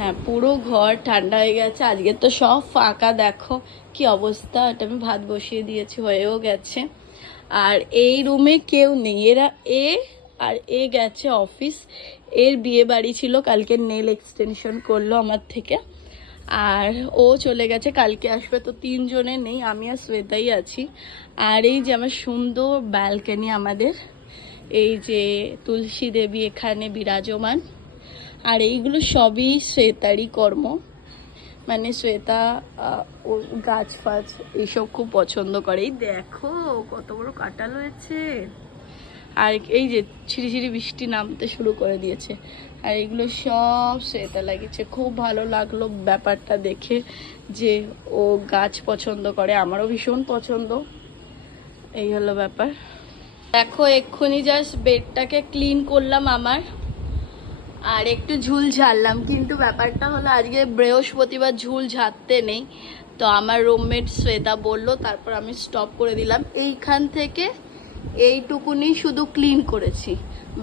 হ্যাঁ, পুরো ঘর ঠান্ডা হয়ে গেছে। আজকে তো সব ফাঁকা, দেখো কি অবস্থা। এটা আমি ভাত বসিয়ে দিয়েছি, হয়েও গেছে। আর এই রুমে কেউ নেই, এরা আর গেছে অফিস। এর বিয়ে বাড়ি ছিল, কালকে নেল এক্সটেনশন করলো আমার থেকে। আর ও চলে গেছে, কালকে আসবে। তো তিনজনে নেই, আমি আর শ্বেতাই আছি। আর এই যে আমার সুন্দর ব্যালকনি, আমাদের এই যে তুলসী দেবী এখানে বিরাজমান। আর এইগুলো সবই শ্বেতারই কর্ম, মানে শ্বেতা ও গাছ ফাছ এইসব খুব পছন্দ করে। এই দেখো কত বড় কাঁঠাল হয়েছে। আর এই যে ছিঁড়ি ছিঁড়ি বৃষ্টি নামতে শুরু করে দিয়েছে। আর এগুলো সব শ্বেতা লাগিয়েছে। খুব ভালো লাগলো ব্যাপারটা দেখে যে ও গাছ পছন্দ করে, আমারও ভীষণ পছন্দ। এই হলো ব্যাপার। দেখো এক্ষুনি জাস্ট বেডটাকে ক্লিন করলাম আমার, আর একটু ঝুল ঝাড়লাম। কিন্তু ব্যাপারটা হলো আজকে বৃহস্পতিবার, ঝুল ঝাড়তে নেই। তো আমার রুমমেট শ্বেতা বললো, তারপর আমি স্টপ করে দিলাম। এইখান থেকে এইটুকুনি শুধু ক্লিন করেছি,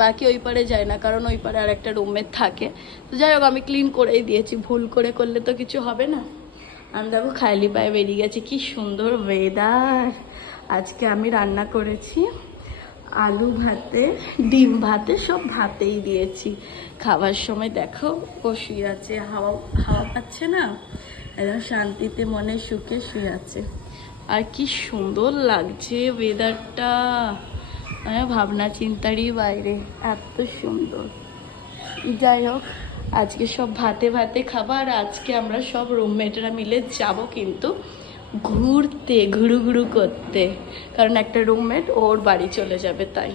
বাকি ওই পারে যায় না, কারণ ওই পারে আর একটা রুমমেট থাকে। তো যাই হোক, আমি ক্লিন করেই দিয়েছি, ভুল করে করলে তো কিছু হবে না। আমি দেখো খালি পায়ে বেরিয়ে গেছি। কি সুন্দর ওয়েদার। আজকে আমি রান্না করেছি আলু ভাতে, ডিম ভাতে, সব ভাতেই দিয়েছি। খাবার সময় দেখো ও শুয়ে আছে, হাওয়া হাওয়া পাচ্ছে না, একদম শান্তিতে মনে সুখে শুয়ে আছে। আর কি সুন্দর লাগছে ওয়েদারটা, মানে ভাবনা চিন্তারই বাইরে, এত সুন্দর। যাই হোক, আজকে সব ভাতে ভাতে খাবার। আজকে আমরা সব রুমমেটরা মিলে যাব কিন্তু ঘুরতে, ঘুরু ঘুরু করতে, কারণ একটা রুমমেট ওর বাড়ি চলে যাবে। তাই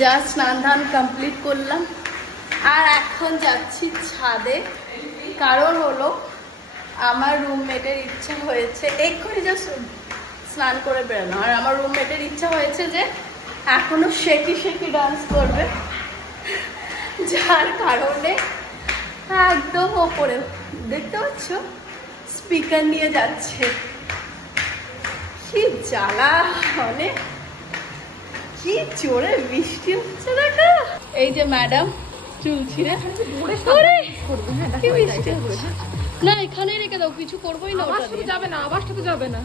যা স্নান ধান কমপ্লিট করলাম, আর এখন যাচ্ছি ছাদে। কারণ হলো আমার রুমমেটের ইচ্ছা হয়েছে, এক্ষুনি যা স্নান করে বেরোনো, আর আমার রুমমেটের ইচ্ছা হয়েছে যে এখনো শেকি শেকি ডান্স করবে, যার কারণে একদম ওপরে দেখতে পাচ্ছ স্পিকার নিয়ে যাচ্ছে। কি জ্বালা, মানে কি জোরে বৃষ্টি হচ্ছে দেখো। এই যে ম্যাডাম চুল ছিঁড়ে কি বৃষ্টি হচ্ছে। না এখানেই রেখে দাও, কিছু করবোই না। যাবে না, আওয়াজটা তো যাবে না।